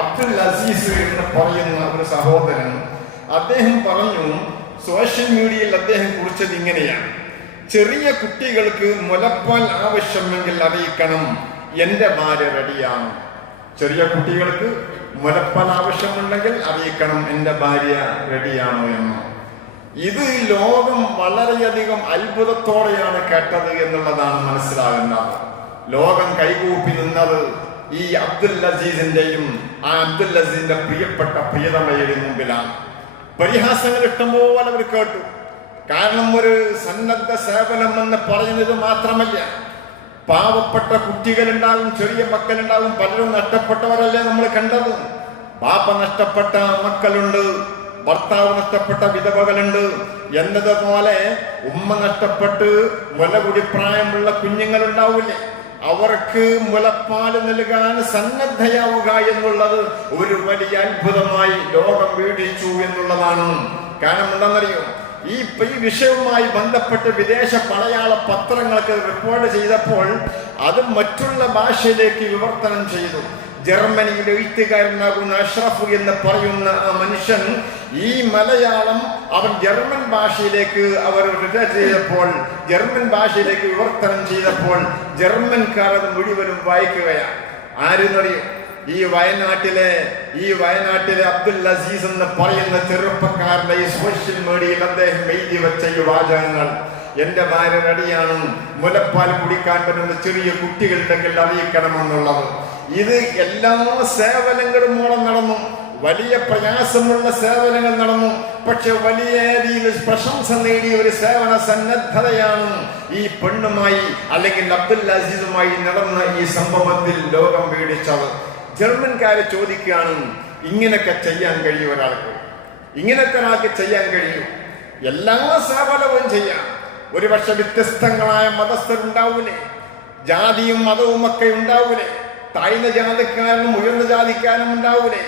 അബ്ദുൽ അസീസ് എന്ന് പറയുന്ന ഒരു സഹോദരൻ അദ്ദേഹം പറഞ്ഞു സോഷ്യൽ മീഡിയയിൽ അദ്ദേഹം കുറിച്ചത് ഇങ്ങനെയാണ്. ചെറിയ കുട്ടികൾക്ക് മുലപ്പാൽ ആവശ്യമെങ്കിൽ അറിയിക്കണം എന്റെ ഭാര്യ റെഡിയാണ്. ചെറിയ കുട്ടികൾക്ക് മുലപ്പാൽ ആവശ്യമുണ്ടെങ്കിൽ അറിയിക്കണം എന്റെ ഭാര്യ റെഡിയാണോ എന്ന്. ഇത് ലോകം വളരെയധികം അത്ഭുതത്തോടെയാണ് കേട്ടത് എന്നുള്ളതാണ് മനസ്സിലാകുന്നത്. ലോകം കൈകൂപ്പി നിന്നത് ഈ അബ്ദുൽ അസീസിന്റെയും ആ അബ്ദുൽ അസീസിന്റെ പ്രിയപ്പെട്ട പ്രിയതമയുടെ മുമ്പിലാണ്. പരിഹാസങ്ങൾ ഇഷ്ടംപോലെ അവർ കേട്ടു. കാരണം ഒരു സന്നദ്ധ സേവനം എന്ന് പറയുന്നത് മാത്രമല്ല. പാവപ്പെട്ട കുട്ടികളുണ്ടാകും ചെറിയ മക്കളുണ്ടാകും പലരും നഷ്ടപ്പെട്ടവരല്ലേ നമ്മൾ കണ്ടത്? പാപ്പ നഷ്ടപ്പെട്ട മക്കളുണ്ട് ഭർത്താവ് നഷ്ടപ്പെട്ട വിധവകളുണ്ട് എന്നതുപോലെ ഉമ്മ നഷ്ടപ്പെട്ട് മുലകുടി പ്രായമുള്ള കുഞ്ഞുങ്ങൾ ഉണ്ടാവില്ലേ അവർക്ക് മുലപ്പാൽ നൽകാൻ സന്നദ്ധയാവുക എന്നുള്ളത് ഒരു വലിയ അത്ഭുതമായി ലോകം വീടിച്ചു എന്നുള്ളതാണ്. കാരണം എന്താണെന്നറിയോ? ഈ ഈ വിഷയവുമായി ബന്ധപ്പെട്ട് വിദേശ പടയാള പത്രങ്ങൾക്ക് റിപ്പോർട്ട് ചെയ്തപ്പോൾ അത് മറ്റുള്ള ഭാഷയിലേക്ക് വിവർത്തനം ചെയ്തു. ജർമ്മനിയിൽ എഴുത്തുകാരനാകുന്ന അഷ്റഫ് എന്ന് പറയുന്ന ആ മനുഷ്യൻ ഈ മലയാളം അവൻ ജർമ്മൻ ഭാഷയിലേക്ക് അവർ റിട്ടേൺ ചെയ്തപ്പോൾ ജർമ്മൻ ഭാഷയിലേക്ക് വിവർത്തനം ചെയ്തപ്പോൾ ജർമ്മൻകാർ അത് മുഴുവനും വായിക്കുകയാണ്. ആരെന്നറിയും? ഈ വയനാട്ടിലെ ഈ വയനാട്ടിലെ അബ്ദുൽ അസീസ് എന്ന് പറയുന്ന ചെറുപ്പക്കാരുടെ ഈ സോഷ്യൽ മീഡിയയിൽ അദ്ദേഹം എഴുതി വെച്ച ഈ വാചകങ്ങൾ എന്റെ ഭാര്യ റെഡിയാണ്. മുലപ്പാൽ കുടിക്കാൻ പറ്റുന്ന ചെറിയ കുട്ടികളുണ്ടെങ്കിൽ അറിയിക്കണമെന്നുള്ളത്. ഇത് എല്ലാ സേവനങ്ങളും മൂലം നടന്നു. വലിയ പ്രയാസമുള്ള സേവനങ്ങൾ നടന്നു. പക്ഷെ വലിയ രീതിയിൽ പ്രശംസ നേടിയ ഒരു സേവന സന്നദ്ധതയാണ് ഈ പെണ്ണുമായി അല്ലെങ്കിൽ അബ്ദുൽ അസീസുമായി നടന്ന ഈ സംഭവത്തിൽ ലോകം പേടിച്ചത്. ജർമ്മൻകാരെ ചോദിക്കുകയാണ് ഇങ്ങനെയൊക്കെ ചെയ്യാൻ കഴിയും ഒരാൾക്ക്? ഇങ്ങനത്തെ ഒരാൾക്ക് ചെയ്യാൻ കഴിയും. എല്ലാ സേവനവും ചെയ്യാം. ഒരുപക്ഷെ വ്യത്യസ്തങ്ങളായ മതസ്ഥരുണ്ടാവൂലേ? ജാതിയും മതവും ഒക്കെ ഉണ്ടാവൂലേ? താഴ്ന്ന ജാതിക്കാരനും ഉയർന്ന ജാതിക്കാരനും ഉണ്ടാവൂലേ?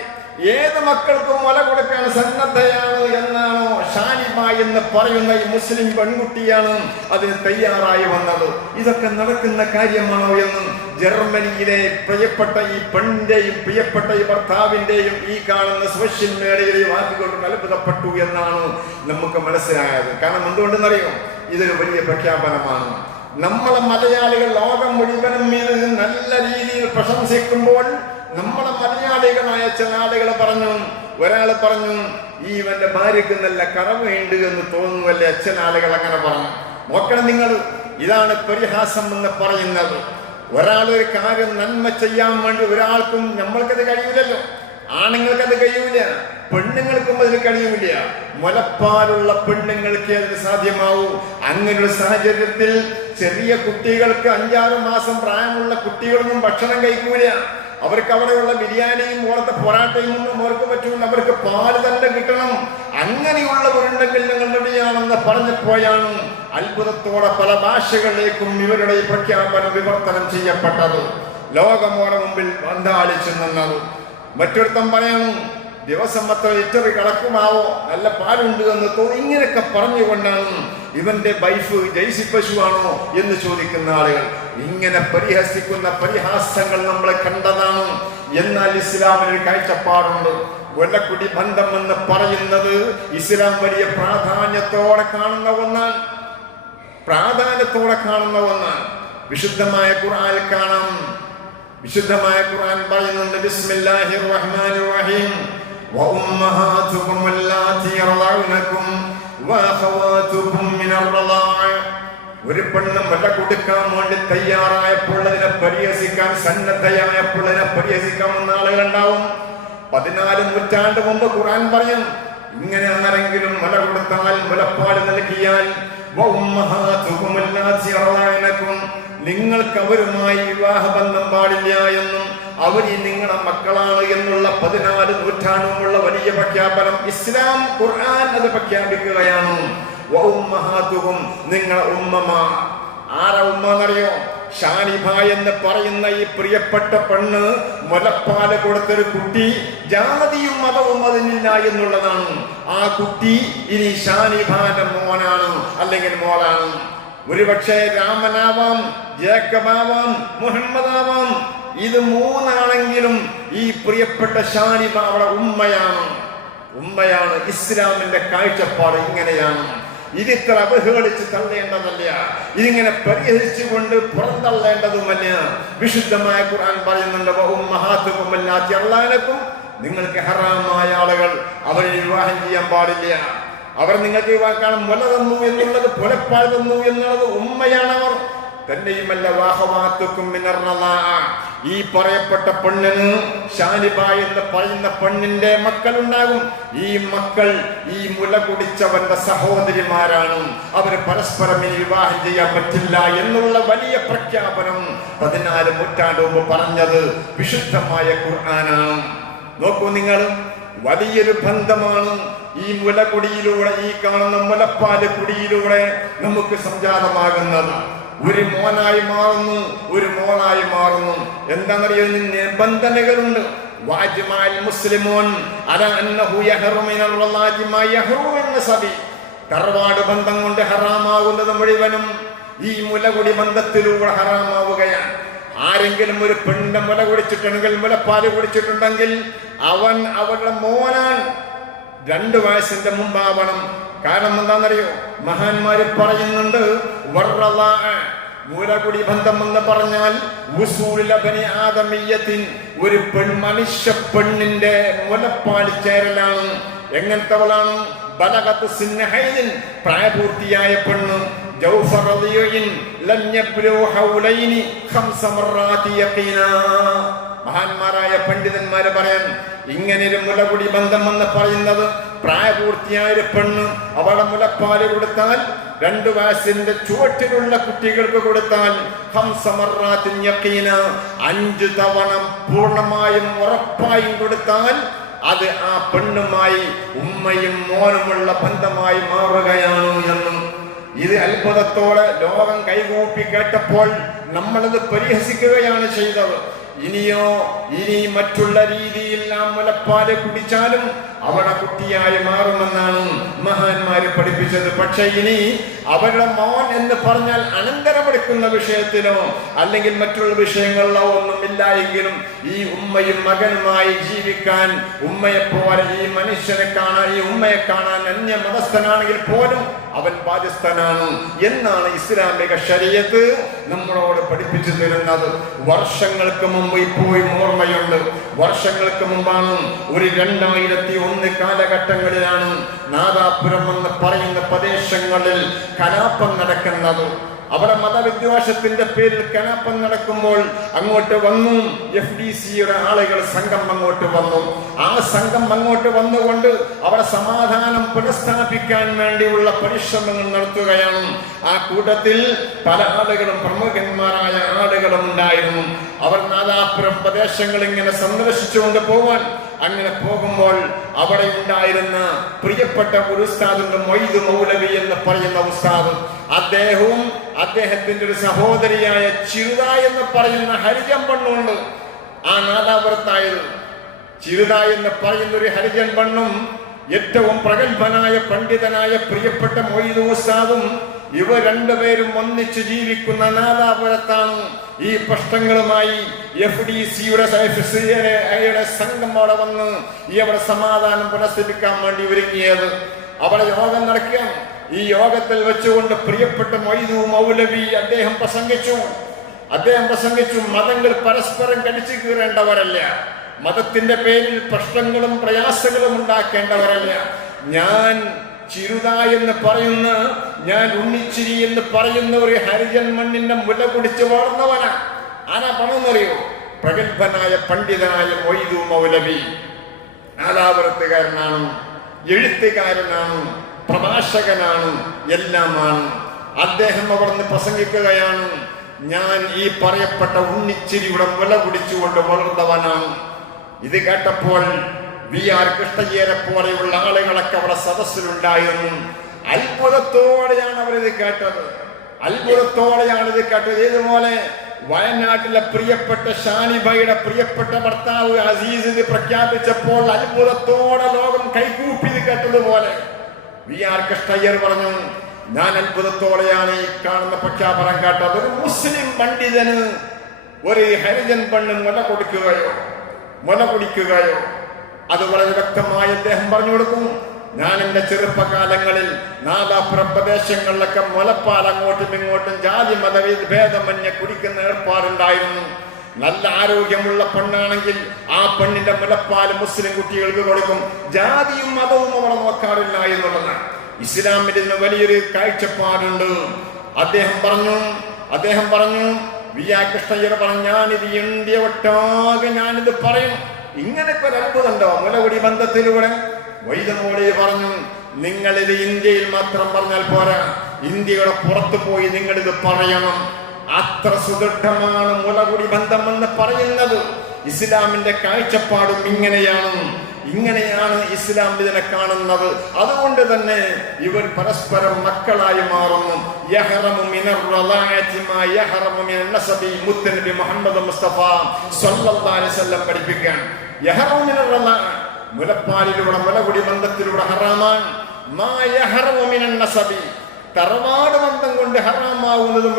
ഏത് മക്കൾക്കും മുല കൊടുക്കാൻ സന്നദ്ധയാണ് എന്നാണോ ഷാലിമ എന്ന് പറയുന്ന ഈ മുസ്ലിം പെൺകുട്ടിയാണ് അതിന് തയ്യാറായി വന്നത്. ഇതൊക്കെ നടക്കുന്ന കാര്യമാണോ എന്നും ജർമ്മനിയിലെ പ്രിയപ്പെട്ട ഈ പെണ്ണിന്റെയും പ്രിയപ്പെട്ട ഈ ഭർത്താവിന്റെയും ഈ കാണുന്ന സോഷ്യൽ മീഡിയയിലെ വാക്കുകൊണ്ട് അത്ഭുതപ്പെട്ടു എന്നാണ് നമുക്ക് മനസ്സിലായത്. കാരണം എന്തുകൊണ്ടെന്നറിയോ? ഇതൊരു വലിയ പ്രഖ്യാപനമാണ്. നമ്മളെ മലയാളികൾ ലോകം മുഴുവനും നല്ല രീതിയിൽ പ്രശംസിക്കുമ്പോൾ നമ്മളെ മലയാളികളായ ചില ആളുകൾ പറഞ്ഞു ഒരാൾ പറഞ്ഞു ഈ ഇവന്റെ ഭാര്യക്ക് നല്ല കറവുണ്ട് എന്ന് തോന്നുമല്ലേ അച്ഛൻ ആളുകൾ അങ്ങനെ പറഞ്ഞു. നോക്കണം നിങ്ങൾ ഇതാണ് പരിഹാസം എന്ന് പറയുന്നത്. ഒരാൾ ഒരു കാര്യം നന്മ ചെയ്യാൻ വേണ്ടി ഒരാൾക്കും നമ്മൾക്കത് കഴിയില്ലല്ലോ ആണുങ്ങൾക്കത് കഴിയൂല. പെണ്ണുങ്ങൾക്കും അതിന് കഴിയുമില്ല മുലപ്പാലുള്ള പെണ്ണുങ്ങൾക്ക് അതിന് സാധ്യമാവൂ. അങ്ങനൊരു സാഹചര്യത്തിൽ ചെറിയ കുട്ടികൾക്ക് അഞ്ചാറ് മാസം പ്രായമുള്ള കുട്ടികളൊന്നും ഭക്ഷണം കഴിക്കൂല. അവർക്ക് അവിടെയുള്ള ബിരിയാണിയും ഓർത്തെ പൊറാട്ടയും ഒന്നും അവർക്ക് പറ്റൂല. അവർക്ക് പാൽ തന്നെ കിട്ടണം. അങ്ങനെയുള്ളവരുണ്ടെങ്കിൽ ഞങ്ങൾ റെഡിയാണെന്ന് പറഞ്ഞപ്പോഴാണ് അത്ഭുതത്തോടെ പല ഭാഷകളിലേക്കും ഇവരുടെ പ്രഖ്യാപനം വിവർത്തനം ചെയ്യപ്പെട്ടത്. ലോകമോടെ മുമ്പിൽ വന്താളിച്ചു നിന്നത്. മറ്റൊരുത്തം പറയണം ദിവസം അത്ര ലിറ്റർ കിടക്കുമാവോ നല്ല പാലുണ്ട് എന്ന് തോന്നി ഇങ്ങനെയൊക്കെ പറഞ്ഞുകൊണ്ടാണ് ഇവന്റെ വൈഫ് ജൈസി പശുവാണോ എന്ന് ചോദിക്കുന്ന ആളുകൾ. ഇങ്ങനെ പരിഹസിക്കുന്ന പരിഹാസങ്ങൾ നമ്മൾ കണ്ടതാണ്. എന്നാൽ ഇസ്ലാമിന് ഒരു കാഴ്ചപ്പാടുണ്ട്. കൊല്ലക്കുടി ബന്ധം എന്ന് പറയുന്നത് ഇസ്ലാം വലിയ പ്രാധാന്യത്തോടെ കാണുന്ന ഒന്നാണ്. പ്രാധാന്യത്തോടെ കാണുന്ന ഒന്നാണ്. വിശുദ്ധമായ ഖുർആനിൽ കാണാം. വിശുദ്ധമായ ഖുർആൻ പറയുന്നുണ്ട് ബിസ്മില്ലാഹിർ റഹ്മാനിർ റഹീം. വഉമ്മഹാതുകും اللاتي യർളൗനകും وأخواتكم من റളാഅ ഒരു പെണ്ണ് മുല കൊടുക്കാൻ വേണ്ടി തയ്യാറായപ്പോൾ അതിനെ പരിഹസിക്കാൻ സന്നദ്ധയായപ്പോൾ അതിനെ പരിഹസിക്കാമെന്ന ആളുകളുണ്ടാവും പതിനാല് നൂറ്റാണ്ട് മുമ്പ് ഖുർആൻ പറയും ഇങ്ങനെ ആരെങ്കിലും മുല കൊടുത്താൽ മുലപ്പാട് നൽകിയാൽ നിങ്ങൾക്ക് അവരുമായി വിവാഹബന്ധം പാടില്ല എന്നും അവർ നിങ്ങളുടെ മക്കളാണ് എന്നുള്ള പതിനാല് നൂറ്റാണ്ടുമുള്ള വലിയ പ്രഖ്യാപനം ഇസ്ലാം ഖുർആൻ അത് പ്രഖ്യാപിക്കുകയാണ്. വഉമ്മഹാതുഹും നിങ്ങളെ ഉമ്മമാ. ആരാ ഉമ്മ എന്നറിയോ ഷാനിഭ എന്ന് പറയുന്ന ഈ പ്രിയപ്പെട്ട പെണ്ണ് മുലപ്പാൽ കൊടുത്തൊരു കുട്ടി ജാതിയും മതവും അതിനില്ല എന്നുള്ളതാണ്. ആ കുട്ടി ഇനി ഷാനിഭാന്റെ മോനാണ് അല്ലെങ്കിൽ മോളാണ്. ഒരുപക്ഷെ രാമനാവാം ജേക്കബാവാം മുഹമ്മദാവാം ഇത് മൂന്നാണെങ്കിലും ഈ പ്രിയപ്പെട്ട ഷാനിബ അവിടെ ഉമ്മയാണ്. ഉമ്മയാണ് ഇസ്ലാമിന്റെ കാഴ്ചപ്പാട് ഇങ്ങനെയാണ്. ഇത് ഇത്ര അവഹേളിച്ച് തള്ളേണ്ടതല്ല. ഇതിങ്ങനെ പരിഹരിച്ചുകൊണ്ട് പുറന്തള്ളേണ്ടതുമല്ല വിശുദ്ധമായ ഖുർആൻ പറയുന്നുണ്ട് ഉമ്മഹാത്തുക്കുമല്ലാത്തി അള്ളാനക്കും. നിങ്ങൾക്ക് ഹറാമായ ആളുകൾ അവരെ വിവാഹം ചെയ്യാൻ പാടില്ല. അവർ നിങ്ങൾക്ക് വിവാഹം മുല തന്നു എന്നുള്ളത് പുലപ്പാൽ തന്നു എന്നുള്ളത് ഉമ്മയാണ് അവർ തന്നെയുമല്ല വാഹവാത്തുക്കും ഈ പറയപ്പെട്ട പെണ്ണിന് ഷാനിബ എന്ന് പറയുന്ന പെണ്ണിന്റെ മക്കൾ ഉണ്ടാകും ഈ മക്കൾ ഈ മുല കുടിച്ചവന്റെ സഹോദരിമാരാണ്. അവർ പരസ്പരം ഇനി വിവാഹം ചെയ്യാൻ പറ്റില്ല എന്നുള്ള വലിയ പ്രഖ്യാപനം പതിനാല് നൂറ്റാണ്ട് മുമ്പ് പറഞ്ഞത് വിശുദ്ധമായ ഖുർആനാണ്. നോക്കൂ നിങ്ങൾ വലിയൊരു ബന്ധമാണ് ഈ മുലക്കുടിയിലൂടെ ഈ കാണുന്ന മുലപ്പാൽ കുടിയിലൂടെ നമുക്ക് സംജാതമാകുന്നത്. ഒരു മോനായി മാറുന്നു ഒരു മോളായി മാറുന്നു. എന്താണെന്നറിയോ? നിബന്ധനകളുണ്ട്. മുസ്ലിമോൻ തറവാട് ബന്ധം കൊണ്ട് ഹറാമാകുന്നത് മുഴുവനും ഈ മുലകുടി ബന്ധത്തിലൂടെ ഹറാമാവുകയാണ്. ആരെങ്കിലും ഒരു പെണ്ണിന്റെ മുല കുടിച്ചിട്ടുണ്ടെങ്കിൽ മുലപ്പാൽ കുടിച്ചിട്ടുണ്ടെങ്കിൽ അവൻ അവരുടെ മോനാൻ രണ്ടു വയസ്സിന്റെ മുമ്പാവണം. കാരണം എന്താണെന്നറിയോ? മഹാന്മാര് പറയുന്നുണ്ട്. മൂലകുടി ബന്ധം എന്ന് പറഞ്ഞാൽ ആദമീയത്തിൻ ഒരു പെൺ മനുഷ്യ പെണ്ണിന്റെ മുലപ്പാടി ചേരലാണ്. എങ്ങനത്തെവളാണ്? ബലകത്ത് സിന്നഹൈനിൻ പ്രായപൂർത്തിയായ പെണ്ണ് മഹാന്മാരായ പണ്ഡിതന്മാരെ പറയാൻ ഇങ്ങനെ ഒരു മുലകുടി ബന്ധം എന്ന് പറയുന്നത് പ്രായപൂർത്തിയായ ഒരു പെണ്ണ് അവളെ മുലപ്പാൽ കൊടുത്താൽ രണ്ടു വയസ്സിന്റെ ചുവട്ടിലുള്ള കുട്ടികൾക്ക് കൊടുത്താൽ അഞ്ചു തവണ പൂർണമായും ഉറപ്പായും കൊടുത്താൽ അത് ആ പെണ്ണുമായി ഉമ്മയും മോനുമുള്ള ബന്ധമായി മാറുകയാണ് എന്നും ഇത് അത്ഭുതത്തോടെ ലോകം കൈകൂപ്പി കേട്ടപ്പോൾ നമ്മളത് പരിഹസിക്കുകയാണ് ചെയ്തത്. ഇനിയോ ഇനി മറ്റുള്ള രീതിയിൽ നാം മുലപ്പാൽ കുടിച്ചാലും അവിടെ കുട്ടിയായി മാറുമെന്നാണ് പഠിപ്പിച്ചത്. പക്ഷെ ഇനി അവരുടെ മോൻ എന്ന് പറഞ്ഞാൽ അനന്തരമെടുക്കുന്ന വിഷയത്തിലോ അല്ലെങ്കിൽ മറ്റുള്ള വിഷയങ്ങളിലോ ഒന്നും ഇല്ല എങ്കിലും ഈ ഉമ്മയും മകനുമായി ജീവിക്കാൻ ഉമ്മയെ പോലെ ഈ മനുഷ്യനെ കാണാൻ ഈ ഉമ്മയെ കാണാൻ അന്യ മതസ്ഥനാണെങ്കിൽ പോലും അവൻ ബാധ്യസ്ഥനാണ് എന്നാണ് ഇസ്ലാമിക ശരീരത്ത് നമ്മളോട് പഠിപ്പിച്ചു തരുന്നത്. വർഷങ്ങൾക്ക് മുമ്പ് ഇപ്പോഴും ഓർമ്മയുണ്ട്. വർഷങ്ങൾക്ക് മുമ്പാണ് ഒരു രണ്ടായിരത്തി ഒന്ന് കാലഘട്ടങ്ങളിലാണ് നാദാപുരം എന്ന് പറയുന്ന പ്രദേശങ്ങളിൽ കലാപം നടക്കുന്നത്. അവിടെ മതവിദ്വേഷത്തിന്റെ പേരിൽ കലാപം നടക്കുമ്പോൾ അങ്ങോട്ട് വന്നു. എഫ് ഡി സിയുടെ ആളുകൾ സംഘം അങ്ങോട്ട് വന്നു. ആ സംഘം അങ്ങോട്ട് വന്നുകൊണ്ട് അവിടെ സമാധാനം പുനഃസ്ഥാപിക്കാൻ വേണ്ടിയുള്ള പരിശ്രമങ്ങൾ നടത്തുകയാണ്. ആ കൂട്ടത്തിൽ പല ആളുകളും പ്രമുഖന്മാരായ ആളുകളും ഉണ്ടായിരുന്നു. അവർ നാദാപുരം പ്രദേശങ്ങൾ ഇങ്ങനെ സന്ദർശിച്ചുകൊണ്ട് പോവാൻ അങ്ങനെ പോകുമ്പോൾ അവിടെ ഉണ്ടായിരുന്ന പ്രിയപ്പെട്ട ഒരു ഉസ്താദുണ്ട് മൊയ്ത് മൗലവി എന്ന് പറയുന്ന ഉസ്താദ് അദ്ദേഹവും അദ്ദേഹത്തിന്റെ ഒരു സഹോദരിയായ ചിറുത എന്ന് പറയുന്ന ഹരിജൻ പെണ്ണുണ്ട്. ആ നാദാപുരത്തായത് ചിറുത എന്ന് പറയുന്ന ഒരു ഹരിജൻ പെണ്ണും ഏറ്റവും പ്രഗത്ഭനായ പണ്ഡിതനായ പ്രിയപ്പെട്ട മൊയ്ത് ഉസ്താദും ഇവ രണ്ടുപേരും ഒന്നിച്ചു ജീവിക്കുന്ന നാദാപുരത്താണ്. ഈ പ്രശ്നങ്ങളുമായി എഫ് ഡി സിയുടെ സംഘം അവിടെ വന്ന് ഈ അവിടെ സമാധാനം പുനഃസ്ഥിപ്പിക്കാൻ വേണ്ടി ഒരുങ്ങിയത്. അവിടെ യോഗം നടക്കുകയാണ്. ഈ യോഗത്തിൽ വെച്ചുകൊണ്ട് പ്രിയപ്പെട്ട മൊയ്തു മൗലവി അദ്ദേഹം പ്രസംഗിച്ചു. അദ്ദേഹം പ്രസംഗിച്ചു മതങ്ങൾ പരസ്പരം കടിച്ചു കീറേണ്ടവരല്ല. മതത്തിന്റെ പേരിൽ പ്രശ്നങ്ങളും പ്രയാസങ്ങളും ഉണ്ടാക്കേണ്ടവരല്ല. ഞാൻ ചിരുത എന്ന് പറയുന്ന ഞാൻ ഉണ്ണിച്ചിരി എന്ന് പറയുന്ന ഒരു ഹരിജൻ മണ്ണിന്റെ മുല കുടിച്ച് വളർന്നവനാ. ആരാ പണമെന്നറിയോ പ്രഗത്ഭനായ പണ്ഡിതനായ മൊയ്തു മൗലവി. നാലാപുരത്തുകാരനാണ് എഴുത്തുകാരനാണ്? പ്രഭാഷകനാണ് എല്ലാമാണ്. അദ്ദേഹം അവിടുന്ന് പ്രസംഗിക്കുകയാണ്. ഞാൻ ഈ പറയപ്പെട്ട ഉണ്ണിച്ചിരിയുടെ മുല കുടിച്ചുകൊണ്ട് വളർന്നവനാണ്. ഇത് കേട്ടപ്പോൾ വി ആർ കൃഷ്ണയ്യരെ പോലെയുള്ള ആളുകളൊക്കെ അവിടെ സദസ്സിലുണ്ടായിരുന്നു. അത്ഭുതത്തോടെയാണ് അവരിത് കേട്ടത്. അത്ഭുതത്തോടെയാണ് ഇത് കേട്ടത്. ഇതുപോലെ വയനാട്ടിലെ പ്രിയപ്പെട്ട ഷാനിബയുടെ പ്രിയപ്പെട്ട ഭർത്താവ് അസീസ് ഇത് പ്രഖ്യാപിച്ചപ്പോൾ അത്ഭുതത്തോടെ ലോകം കൈകൂപ്പി ഇത് കേട്ടതുപോലെ. വി ആർ കൃഷ്ണയ്യർ പറഞ്ഞു ഞാൻ അത്ഭുതത്തോടെയാണ് ഈ കാണുന്ന പ്രഖ്യാപനം കേട്ടത്. ഒരു മുസ്ലിം പണ്ഡിതന് ഒരു ഹരിജൻ പെണ്ണ് മുല കൊടുക്കുകയോ മുല കുടിക്കുകയോ. അത് വളരെ വ്യക്തമായി അദ്ദേഹം പറഞ്ഞു കൊടുക്കും ഞാൻ എന്റെ ചെറുപ്പകാലങ്ങളിൽ നാദാപുര പ്രദേശങ്ങളിലൊക്കെ മുലപ്പാൽ അങ്ങോട്ടും ഇങ്ങോട്ടും ജാതി മത ഭേദമന്യേ കുടിക്കുന്ന ഏർപ്പാടുണ്ടായിരുന്നു. നല്ല ആരോഗ്യമുള്ള പെണ്ണാണെങ്കിൽ ആ പെണ്ണിന്റെ മുലപ്പാൽ മുസ്ലിം കുട്ടികൾക്ക് കൊടുക്കും. ജാതിയും മതവും അവർ നോക്കാറില്ല എന്നുള്ളതാണ്. ഇസ്ലാമിൽ വലിയൊരു കാഴ്ചപ്പാടുണ്ട്. അദ്ദേഹം പറഞ്ഞു അദ്ദേഹം പറഞ്ഞു വി ആ കൃഷ്ണയ്യർ പറഞ്ഞു ഞാനിത് ഇന്ത്യ ഒട്ടാകെ ഞാനിത് പറയും. ഇങ്ങനെയൊക്കെ ഒരു അത്ഭുതമുണ്ടോ മുലകുടി ബന്ധത്തിലൂടെ വൈദ്യമോളി പറഞ്ഞു നിങ്ങളിത് ഇന്ത്യയിൽ മാത്രം പറഞ്ഞാൽ പോരാ. ഇന്ത്യയുടെ പുറത്തു പോയി നിങ്ങളിത് പറയണം. അത്ര സുദൃഢമാണ് മുലകുടി ബന്ധമെന്ന് പറയുന്നത്. ഇസ്ലാമിന്റെ കാഴ്ചപ്പാടും ഇങ്ങനെയാണ്. ഇങ്ങനെയാണ് ഇസ്ലാം ഇതിനെ കാണുന്നത്. അതുകൊണ്ട് തന്നെ ഇവർ പരസ്പരം മക്കളായി മാറുന്നു. മുഹമ്മദ് മുസ്തഫ പഠിപ്പിക്കാൻ മുലപ്പാലിലൂടെ മുലകുടി ബന്ധത്തിലൂടെ ഹറാമാൻ തറവാട് ബന്ധം കൊണ്ട് ഹറാമാവുന്നതും